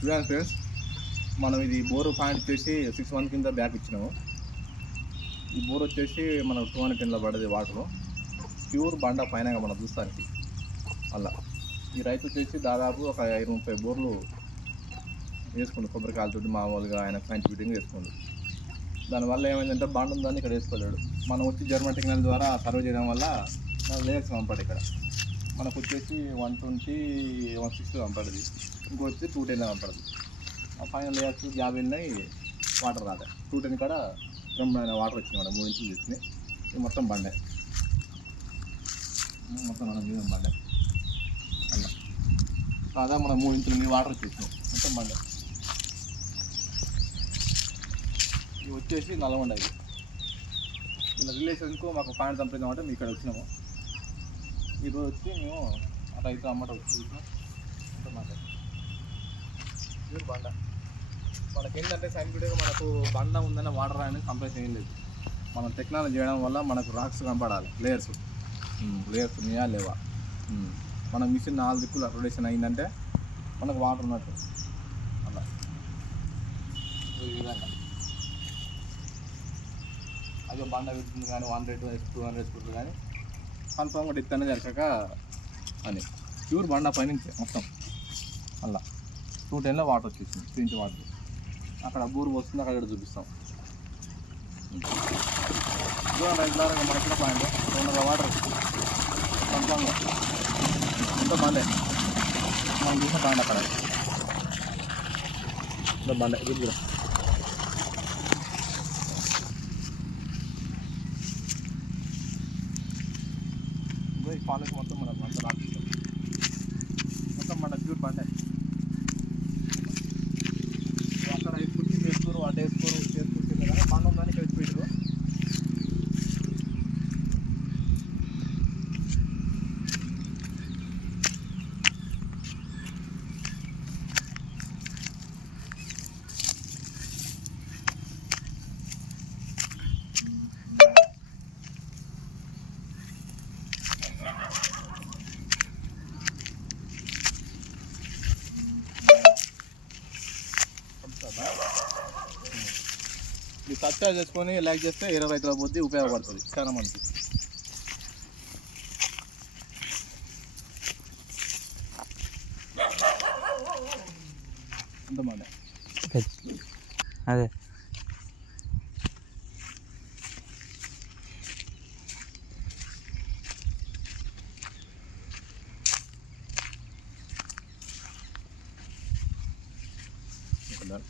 చూడండి ఫ్రెండ్స్, మనం ఇది బోరు పాయింట్ వచ్చేసి 6 మంత్ కింద బ్యాక్ ఇచ్చినాము. ఈ బోర్ వచ్చేసి మనం 210లో పడేది వాటరు, ప్యూర్ బండ పైన మనం చూస్తానికి. అలా ఈ రైతు వచ్చేసి దాదాపు ఒక 30 బోర్లు వేసుకోండి కొబ్బరికాయలతోటి, మామూలుగా ఆయన సైన్స్ ఫిట్టింగ్ వేసుకోండి. దానివల్ల ఏమైందంటే బండ ఉందని ఇక్కడ వేసుకోలేడు. మనం వచ్చి జర్మన్ టెక్నాలజీ ద్వారా సర్వే చేయడం వల్ల మన లేయర్స్ పంపడు. ఇక్కడ మనకు వచ్చేసి 120, 160 పంపడుది, ఇంకొచ్చి 210 పంపడుది. ఆ ఫైనల్ లేయర్స్ 50 వెళ్ళినాయి, వాటర్ రాలే. 210 కాడ బ్రహ్మమైన వాటర్ వచ్చినాయి, మనం 3 ఇంచులు తెచ్చినాయి. ఇది మొత్తం బండే, మొత్తం మనం మీద బండే అలా కాదా, మనం 3 ఇంచుల మీద వాటర్ వచ్చేసినాయి, మొత్తం బండే. ఇవి వచ్చేసి నల్గొండ. ఇది ఇలా రిలేషన్కు మాకు పాయింట్ చంపుదామంటే మేము ఇక్కడ వచ్చినాము. ఈరోజు వచ్చి మేము ఆ రైతు అమ్మట వచ్చి అంత మాట్లాడు బండ. మనకి ఏంటంటే సైంటిఫిక్గా మనకు బండ ఉందనే వాటర్ అనేది కంప్లైంట్ ఏం లేదు. మనం టెక్నాలజీ చేయడం వల్ల మనకు రాక్స్ కనపడాలి, లేయర్స్ ఉన్నాయా లేవా. మన మిషన్ 4 దిక్కులు రొటేషన్ అయిందంటే మనకు వాటర్ ఉన్నట్టు. అలా ఈ విధంగా అదే బండ పెడుతుంది కానీ 100, 200 వేసుకుంటుంది కానీ కన్ఫామ్గా డెత్ అనేది జరగక అని. ప్యూర్ బండ పైనుంచి మొత్తం అలా 210లో వాటర్ వచ్చేసింది, 3 ఇంచ్ వాటర్. అక్కడ బోరు వస్తుంది, అక్కడ చూపిస్తాం. రైతులాగా మనకి పాయింట్ 200 వాటర్ కన్ఫామ్గా ఇంత బండే మనం చూసిన పాయింట్. అక్కడ ఇంత బండే ఇది కూడా ఈ పాలకి మొత్తం మనం అంత రాపిస్తాం, మొత్తం మన ప్యూర్ బండే. అక్కడ కుర్చీ వేసుకోరు, అడ్డ వేసుకోరు, చేసుకుంటుంది కానీ బండ ఉందని ఇక్కడ పెట్టరు. మీరు సబ్స్క్రైబ్ చేసుకొని లైక్ చేస్తే 20 రైతుల బుద్ధి ఉపయోగపడుతుంది చాలా మందికి. ఎంతమంది అదే ఇక్కడ